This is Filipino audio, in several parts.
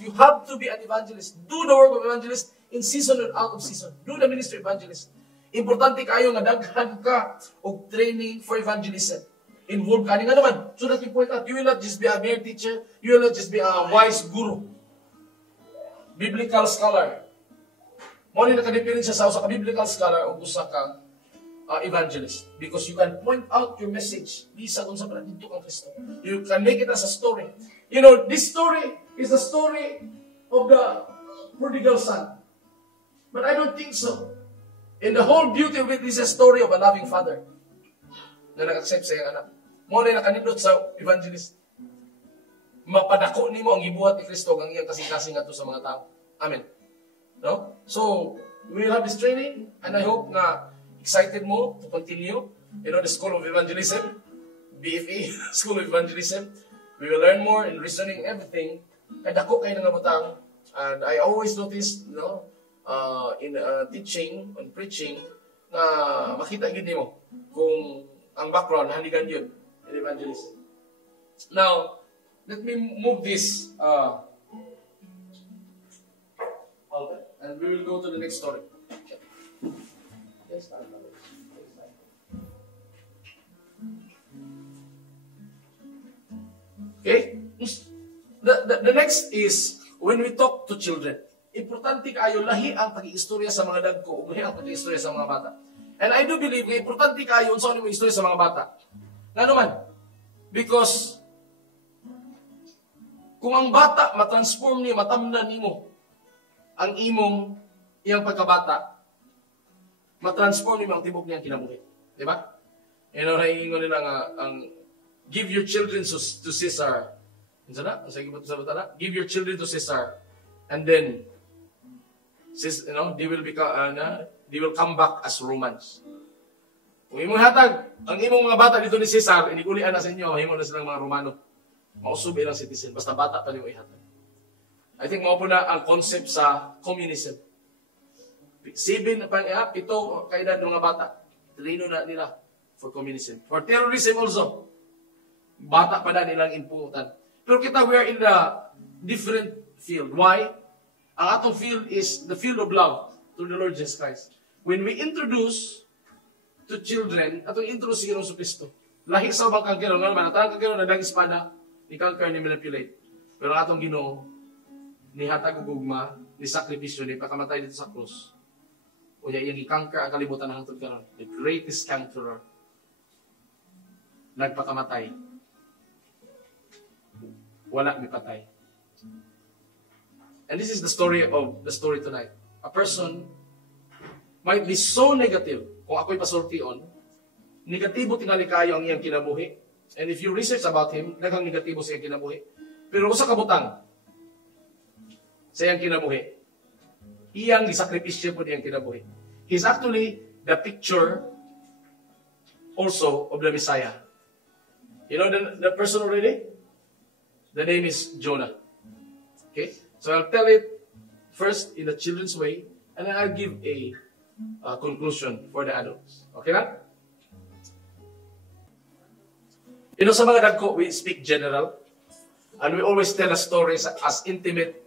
You have to be an evangelist. Do the work of evangelist in season and out of season. Do the ministry of evangelist. Importante kayo nga daghan ka og training for evangelism. Involved ka nga naman. So that you point out, you will not just be a mere teacher, you will not just be a wise guru. Biblical scholar. Mo ni naka-diferensya sa usa ka biblical scholar o usa ka evangelist, because you can point out your message bisag unsa pa dito kang Kristo. You can make it as a story. You know, this story is the story of the prodigal son. But I don't think so. And the whole beauty of it is a story of a loving father na nag-accept sa iyang anak. Mo na nakanindot sa evangelist. Mapadako nimo ang gibuhat ni Kristo ang iyang kasing-kasing ato sa mga tao. Amen. No? So, we will have this training, and I hope na excited mo to continue. You know, the School of Evangelism, BFE, School of Evangelism. We will learn more in reasoning everything. Kaya dako kayo nga butang. And I always notice, you know, in teaching, on preaching, na makita gid nimo kung ang background, haligan yun in evangelism. Now, let me move this and we will go to the next story. Okay? The next is when we talk to children. Importante kayo lahi ang pag-iistorya sa mga dagko, lahi ang pag-iistorya sa mga bata. And I do believe na importante kayo unsa mo istorya sa mga bata. Nga naman, because kung ang bata matransform niya, matamnan nimo ang imong iyang pagkabata, matransform niyo ang tibok niyang kinabuhi. Di ba? You know, naiingon nila nga, give your children to Caesar. Give your children to Caesar. And then, you know, they will come back as Romans. Kung imong hatag, ang imong mga bata dito ni Caesar, inigulian na sa inyo, mahimo na silang mga Romano. Mausub ilang citizen, basta bata pa niyo ihatag. I think mao po na ang concept sa communism. 7 na pito kaedad ng mga bata, trino na nila for communism. For terrorism also, bata pa na nilang imputan. Pero kita, we are in a different field. Why? Ang atong field is the field of love to the Lord Jesus Christ. When we introduce to children, atong introduce si Jesu Cristo. Lahi sa ubang kangkero, naman, atang kangkero na dang espada, ni kangkero ni manipulate. Pero ang atong Ginoo, ni hatag og gugma, ni sakripisyo, ni pakamatay dito sa krus. O iyang ikangker ang kalibutan ng hangtod karon. The greatest conqueror. Nagpakamatay. Wala mipatay. And this is the story tonight. A person might be so negative, kung ako'y pasultion, negatibo tingali kayo ang iyang kinabuhi. And if you research about him, naghang negatibo sa iyang kinabuhi. Pero usa ka butang sa iyang kinabuhi. Iyang gisakripisyo po iyang kinabuhi. He's actually the picture also of the Messiah. You know the person already? The name is Jonah. Okay? So I'll tell it first in the children's way, and then I'll give a conclusion for the adults. Okay na? You know, sa mga dagko, we speak general, and we always tell a story as intimate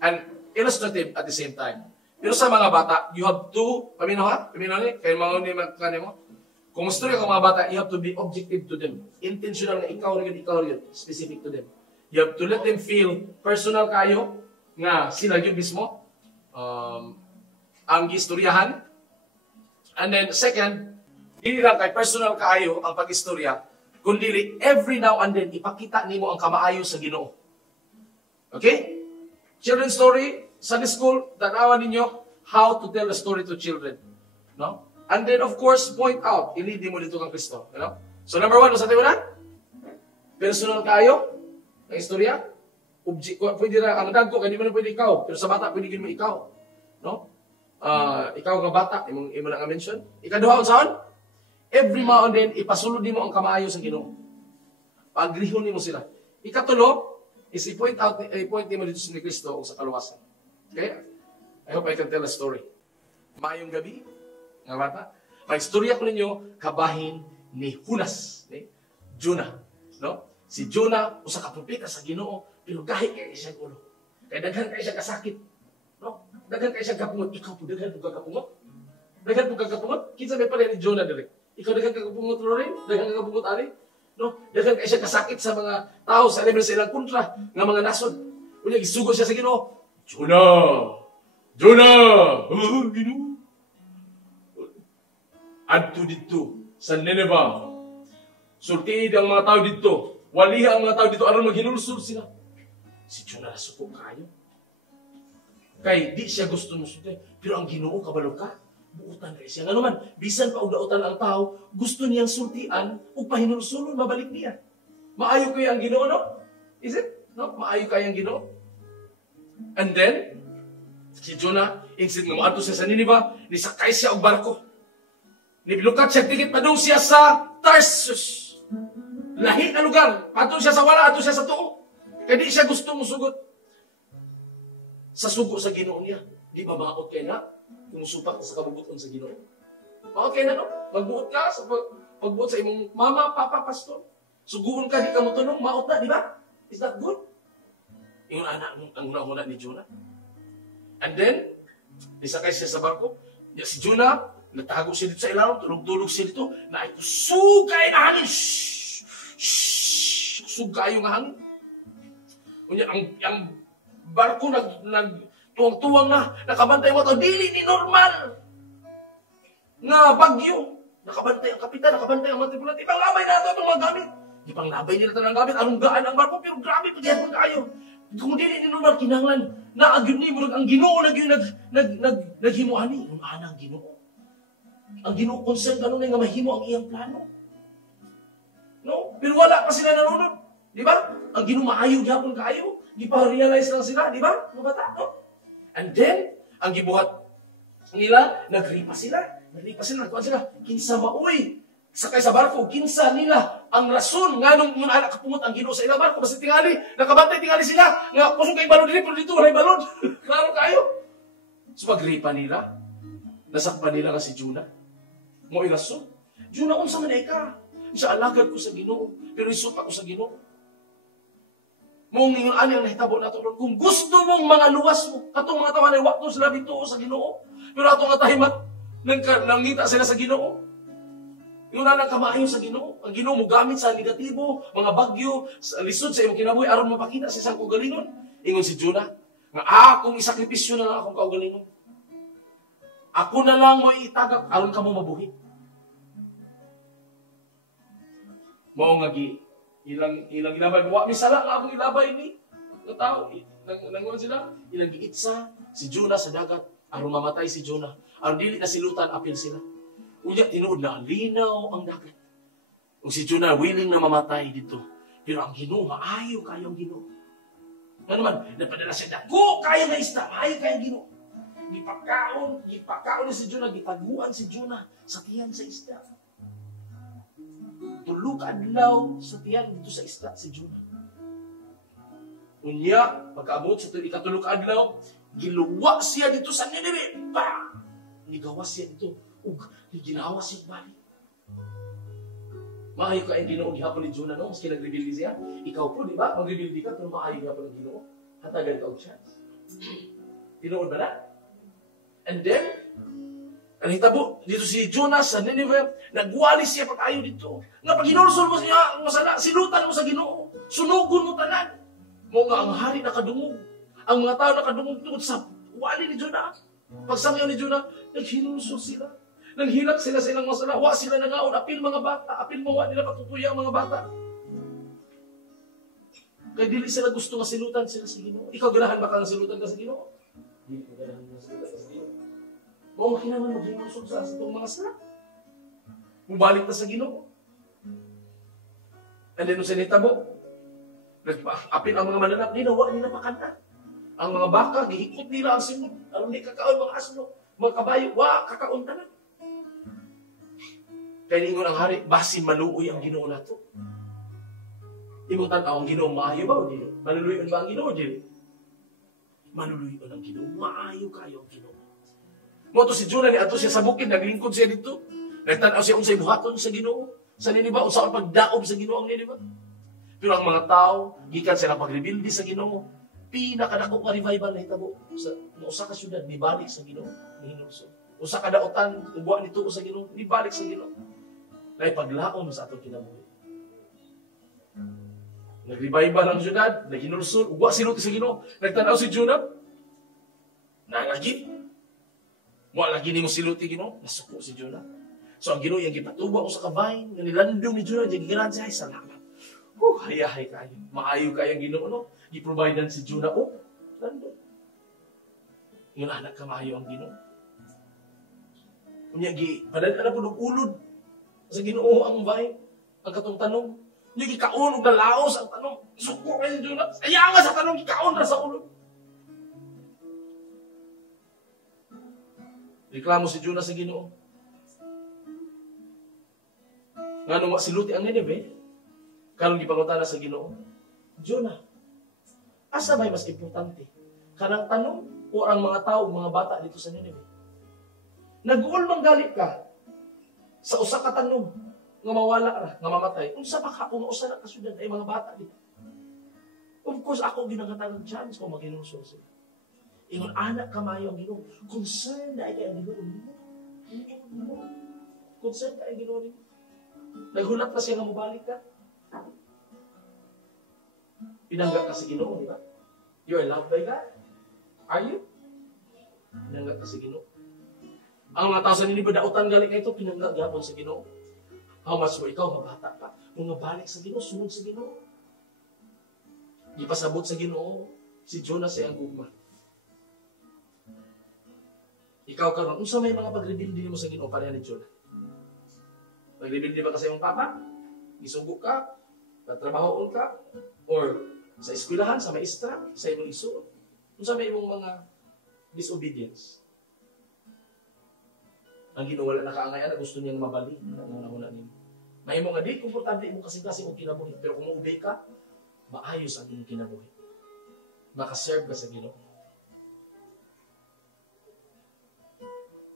and illustrative at the same time. Pero sa mga bata, you have to, paminaw ni, kaya mga ni magkane mo, kung istorya ka mga bata, you have to be objective to them. Intentional na ikaw rin, specific to them. You have to let them feel personal kayo, nga sila yun mismo, ang istoryahan. And then second, hindi lang kay personal kaayo ang pag-istorya, kundi every now and then, ipakita nimo ang kamaayo sa Ginoo. Okay? Children's story, Sunday school, tanawan ninyo how to tell a story to children. No? And then, of course, point out, ilidi mo dito kang Kristo. You know? So, number 1, sa tayo na? Personal kaayo, ang istorya. Pwede na, ang dagko, hindi mo na pwede ikaw. Pero sa bata, pwede mo ikaw. No? Ikaw nga bata, imo na nga-mention. Ikaduha, saan? Every now and then, ipasulod mo ang kamaayo sa Ginoo. Pagrihon mo sila. Ikatulo, is i-point mo dito sa Kristo o sa kaluwasan. Okay? I hope I can tell a story. Maayong gabi, nga bata. Mag-istorya ko ninyo, kabahin ni Hunas. Okay? Jonah. No? Si Jonah, usa ka propeta sa Ginoo, pero gahi kay siyang ulo. Kaya daghan kayo siya kasakit. No? Daghan kayo siya kapungot. Ikaw po, daghan po kakapungot. Daghan po kakapungot. Kinsa may pala ni Jonah dire. Ikaw daghan kakapungot rin. Daghan kakapungot ari. No? Daghan kayo siya kasakit sa mga tao sa level sa ilang kontra ng mga nasod. Unya, isugo siya sa Ginoo. Jonah! Jonah! Oh, Ginoo. Adto dito sa Nineveh. Sultiid ang mga tao dito. Waliha ang mga tao dito. Aron maghinulsol sila. Si Jonah nasuko kayo. Kay di siya gusto mo sulti. Pero ang Ginoo, kabalo ka, buutan kayo siya. Nga naman, bisan pa ugdautan ang tao, gusto niyang sultian o pahinulsulon, mabalik niya. Maayo kayo ang Ginoo, no? Is it? No? Maayo kayo ang Ginoo. And then, si Jonah, instead nga maadto siya sa Nineveh, nisakay siya og barko. Nilukat siya, tikit pa doon siya sa Tarsus. Lahi na lugar. Ato siya sa wala, ato siya sa tuo. Kaya di siya gusto musugot. Sa sugo sa Ginoo niya. Di ba maot kayo na? Kumusupak sa kabubuton sa Ginoo. Maot kayo na, no? Magbuot ka sa pagbuot sa imong mama, papa, pastor. Suguon ka, di ka mo tunong, maot na, di ba? Is that good? Yung anak ang una-una ni Jonah. And then, isakay siya sa barko. Si Jonah, natago siya dito sa ilalim, tulog-tulog siya dito, na ay kusugay na hangin. Kusugay yung hangin. Kunya, ang barko tuwang-tuwang na, nakabantay mo ito, dili ni normal. Nga bagyo, nakabantay ang kapitan, nakabantay ang mga tripulant, ipanglabay na ito itong mga gamit. Ipanglabay nila ito ng gamit, anong gaan ang barko, pero grabe, pagyahan mo kayo. Kung dili ni normal, kinanglan, naagyon ni mo, ang Ginoo naghimuani. Yung anang Ginoo. Ang Ginoo concern ganun nga mahimo ang iyang plano. No? Pero wala pa sila nanunod. Di ba? Ang Ginoo maayo gyapon kaayo. Di pa realize lang sila, di ba? Mga bata, no? And then, ang gibuhat nila, nagripa sila. Nagkuhan sila. Kinsa maoy. Sakay sa barko, kinsa nila ang rason nga nung yung anak kapumot ang Ginoo sa ilang barko. Basta tingali, nakabantay tingali sila. Nga, kusong kayo balon dito, pero dito, waray balon. Klaro kayo. So, pagripa nila, nasakpan nila nga si Jonah. Mo irason. Jonah, unsa man ay ka? Sa alagad ko sa Ginoo, pero isupa ko sa Ginoo. Mong yung ani ang nahitabo nato ron. Kung gusto mong mga luwas mo, katong mga tawanan ay wakto sila bituo sa Ginoo. Pero atong nga tahimat, nangita sila sa Ginoo. Yung nanang kamaayo sa Ginoo. Ang Ginoo mo gamit sa negatibo, mga bagyo, sa lisod sa imong kinabuhi aron mapakita sa isang kaugalingon. Ingon si Jonah, nga akong isakripisyo na lang akong kaugalingon. Ako na lang mo itagak aron ka mo mabuhi. Mao nga ilang ilabay wa misala nga akong ilabay ni nga tao nangon sila ilang giitsa si Jonah sa dagat aron mamatay si Jonah aron dili na silutan apil sila. Unya tinuod na linaw ang dagat. Kung si Jonah willing na mamatay dito, pero ang Ginoo maayo kayo ang Ginoo. Ano naman, napadala siya dako kayo na isda, maayo kayo ang Ginoo. Gipakaon ni si Jonah, gitaguan si Jonah sa tiyan sa isda. Tulo ka adlaw sa tiyan dito sa isda si Jonah. Unya, pagkaabot sa ikatulog ka adlaw, giluwa siya dito sa Nineveh. Nigawas siya dito. Ginawa siya balik. Maayo ka ang Ginoo gihapon ni Jonah, no? Maski nag-rebelde siya. Ikaw po, di ba? Mag-rebelde ka, pero maayo gihapon ng Ginoo. Hatagan ka og chance. Tinuod ba na? And then, ang hitabo, dito si Jonah sa Nineveh, nagwali siya pag-ayo dito. Nga pag hinulsol mo siya, silutan mo sa Ginoo. Sunugon mo tanan. Mo nga ang hari nakadungog. Ang mga tao nakadungog tungod sa wali ni Jonah. Pagsangyaw ni Jonah, naghinulsol sila. Nanghilak sila sa ilang masala. Wa sila nangaon. Apil mga bata. Apil mawa nila patutuya ang mga bata. Kaya dili sila gusto nga silutan sila sa Ginoo. Ikaw ganahan ba ka nga silutan ka sa Ginoo? Dili ka ganahan nga silutan ka sa Ginoo. Mao kinahanglan maghinulsol sa itong mga sala. Mubalik na sa Ginoo. And then, sa nitabo, apil ang mga mananap nila, wa nila makanta. Ang mga baka, gihikot nila ang simod. Alam ni kakaon mga asno, mga kabayo, wa kakaon tanan. Kaya ningon ang hari, basin maluoy ang Ginoo nato. Imong tanaw ang Ginoo maayo ba o dili? Maluluyon ba ang Ginoo o dili? Maluluyon ang Ginoo, maayo kayo ang Ginoo. Mo to si Jonah ni ato siya sa bukid, naglingkod siya dito. Nagtanaw siya unsay buhaton sa Ginoo, sa Nineveh, unsa ang pagdaob sa Ginoo ang Nineveh. Pero ang mga tao, gikan sila pagrebildi sa Ginoo, pinakadako nga revival na hitabo sa usa ka syudad nibalik sa Ginoo ni hinulsol. Usa ka daotan ugwa nito sa Ginoo nibalik sa Ginoo. Lay paglaom sa atong kinabuhi. Nag-revival ang syudad, naghinulsol, ugwa sinuti sa Ginoo. Nagtanaw si Jonah. Nangagi. Wa lagi nimo siluti Ginoo, nasuko si Jonah. So ang Ginoo yang gipatuba ko sa kabay, nga nilandong ni Jonah, gigiran siya, salamat. Hayahay kayo. Maayo kayang Ginoo, no? Giprovidean si Jonah, landong. Yung anak ka maayo ang Ginoo. Kunya padala po ng ulod sa Ginoo ang bay, ang katong tanong. Yung gikaon og dalaos ang tanong. Suko kayo si Jonah. Ayaw nga sa tanong, gikaon ra sa ulod. Reklamo si Jonah sa Ginoo. Nga nung siluti ang Nineveh, karong gipangutana sa Ginoo, Jonah, asa ba'y mas importante? Kanang tanong o ang mga tao, mga bata dito sa Nineveh? Nag-uol manggalit ka sa usa ka tanong nga mawala ra, nga mamatay. Unsa ba ka kung usa na kasyudad ay mga bata dito? Of course, ako ginangatan ng chance kung maghinulsol sila. Ingon anak kamayo ang Ginoo. Concerned na ay ang Ginoo. Concerned na ay Ginoo nimo. Naghulat na siya nga mobalik ka. Pinanggap ka sa Ginoo, di ba? You are loved by God. Are you? Pinanggap ka sa Ginoo. Ang mga tao sa Nineveh dautan galing ka ito, pinanggap gapon sa Ginoo. How much mo ikaw mabata pa? Kung mabalik sa Ginoo, sunod sa Ginoo. Ipasabot sa Ginoo si Jonah sa iyang gugma. Ikaw karon, unsa may mga pagrebildi mo sa Ginoo pareha ni Jonah? Pagrebildi ba ka sa iyong papa? Isugo ka? Tatrabahoon ka? Or sa eskwelahan, sa maestra, sa imong igsoon? Unsa may imong mga disobedience? Ang Ginoo wala nakaangay na gusto niyang mabali ang una nimo. May mo nga di komportable imong kasing-kasing og kinabuhi, pero kung obey ka, maayos ang imong kinabuhi. Makaserve ka sa Ginoo.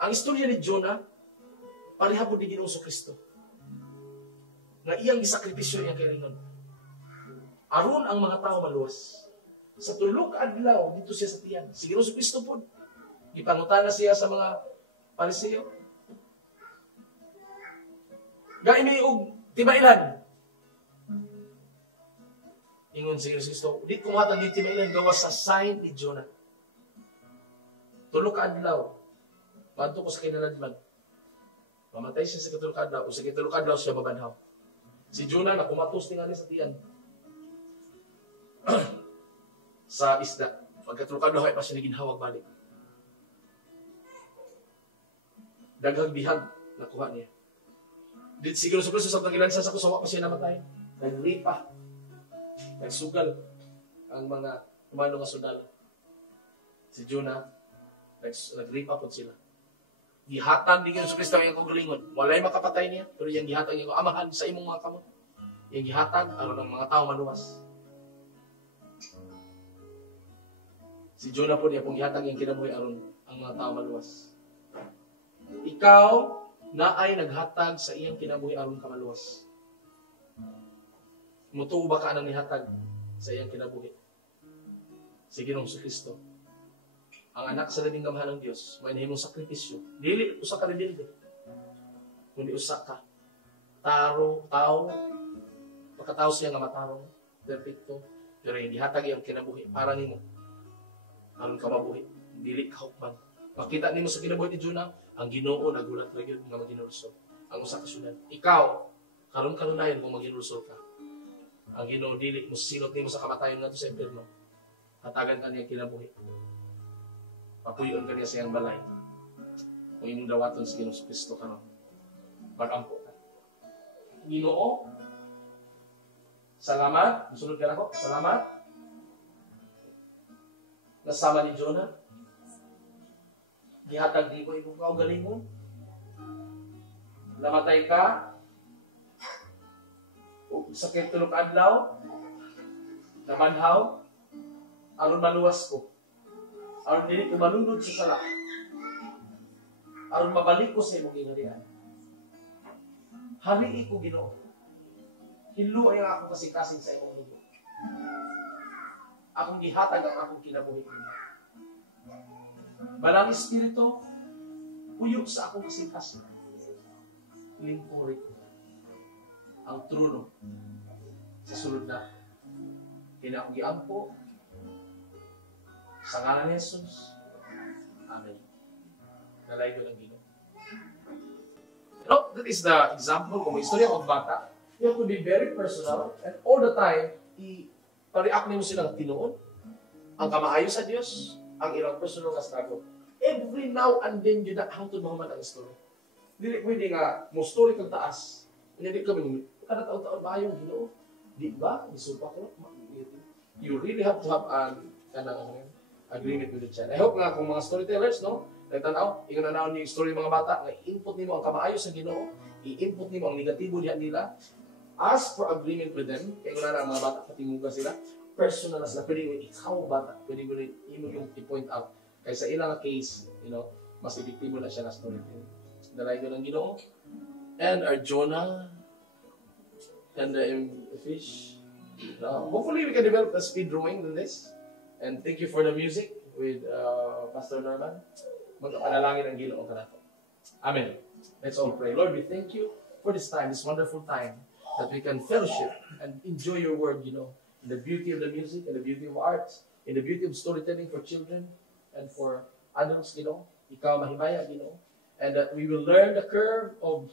Ang istorya ni Jonah, pareha po ni Ginoong Kristo. Na iyang isakripisyo iyang kailangan. Aron ang mga tao maluwas. Sa tulog adlaw, dito siya sa tiyan. Si Ginoong Kristo po, ipangutana siya sa mga Pariseo. Gaimi og tibailan. Ingon si Ginoong Kristo, di ko matang yung tibailan gawas sa sign ni Jonah. Tulog adlaw. Panto ko sa kinaladman. Mamatay siya sa katulukadlaw. O sa katulukadlaw siya mabanhaw. Si Jonah na kumatos tingali sa tiyan. Sa isda. Pagkatulukadlaw ay pa siya naginhawag balik. Daghang bihag nakuha niya. Dito siguro sa Kristo sa pangilansa sa kusawa pa siya namatay. Naglipa. Nagsugal ang mga umano nga sundalo. Si Jonah nagripa po sila. Gihatag ni Ginoong Kristo ang iyong kagalingon. Walay makapatay niya, pero yung gihatag niya, amahan sa imong mga kamot. Yung gihatag, aron ang mga tao maluwas. Si Jonah po niya, pong gihatag yung kinabuhi, aron ang mga tao maluwas. Ikaw, na ay naghatag sa iyang kinabuhi, aron ka maluwas. Mutuo ba ka nang nihatag sa iyang kinabuhi? Si Ginoong Kristo. Ang anak sa labing gamahan ng Diyos, may nahimong sakripisyo. Dili, usa ka rin dili. Kundi usa ka. Tao, pagkatao siya nga matarong, perfecto, pero hindi hatag yung kinabuhi, para nimo. Aron ka mabuhi, dili ka hukman. Makita nimo sa kinabuhi ni Jonah, ang Ginoo nagulat ra gyud nga maginulsol. Ang usa ka syudad. Ikaw, karon kanunayon kung maginulsol ka. Ang Ginoo dili mo silot nimo sa kamatayon ngadto sa impierno. Hatagan ka niya kinabuhi. Papuyon ka niya sa iyang balay. Kung imong dawaton sa Ginoong Kristo karon. Mag-ampo ka. Ginoo, salamat. Musunod ka na ko. Salamat. Nasama ni Jonah. Gihatag di ko imong kaugalingon. Namatay ka. O sakit tulog adlaw. Namanhaw. Aron maluwas ko. Aron dili ko malunod sa sala. Aron mabalik ko sa imong gingharian. Hari ko Ginoo. Hiluay ang ako kasing-kasing sa imong mundo. akong gihatag ang akong kinabuhi. Banang Espiritu, puyo sa akong kasing-kasing. Lingkuri ko ang trono sa sulod na kinakugian po sa ngalan ni Jesus. Amen. Nalay ko ng Ginoo. You know, that is the example kung may istorya ng bata. You have to be very personal and all the time, i-react mo silang tinuon. Ang kamaayo sa Diyos, ang ilang personal na struggle. Every now and then, yun na how to mahuman ang story. Hindi pwede nga, mo story kang taas. Hindi kami, kada taon-taon ba yung Ginoo? Di ba? Isupa ko. You really have to have an agreement with the child. I hope nga kung mga storytellers, no? Nagtanaw, ikananaw ni story mga bata, na i-input nimo ang kamaayo sa Ginoo, i-input nimo ang negatibo diyan nila, ask for agreement with them, kaya kung na mga bata, patimuga sila, personal na sila, pwede mo ikaw bata, pwede mo yung i-point out. Kaya sa ilang case, you know, mas epektibo na siya na storytelling. Dalay ko ng Ginoo. And our Jonah, and the fish. Hopefully we can develop a speed drawing in this. And thank you for the music with Pastor Norman. Magkapanalangin ang Ginoo kanato. Amen. Let's all pray. Lord, we thank you for this time, this wonderful time, that we can fellowship and enjoy your word, you know, in the beauty of the music, and the beauty of arts, in the beauty of storytelling for children and for adults, you know. Ikaw mahimaya, you know. And that we will learn the curve of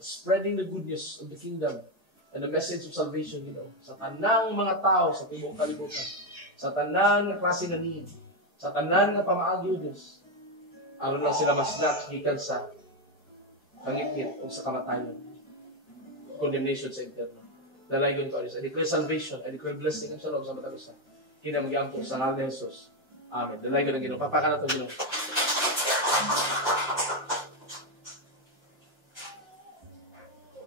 spreading the good news of the kingdom and the message of salvation, you know, sa tanang mga tao sa tibuok kalibutan, sa tanang nga klase nga need, sa tanang nga pamaagi o Diyos, aron lang sila maslat gikan sa pangitngit o sa kamatayon, condemnation sa interno. Dalaygon ko, I declare salvation, I declare blessing and shalom sa matagusa. Kinamagyan po sa ngalan ni Jesus. Amen. Dalaygon ang Ginoo. Papakan na ito, Ginoo.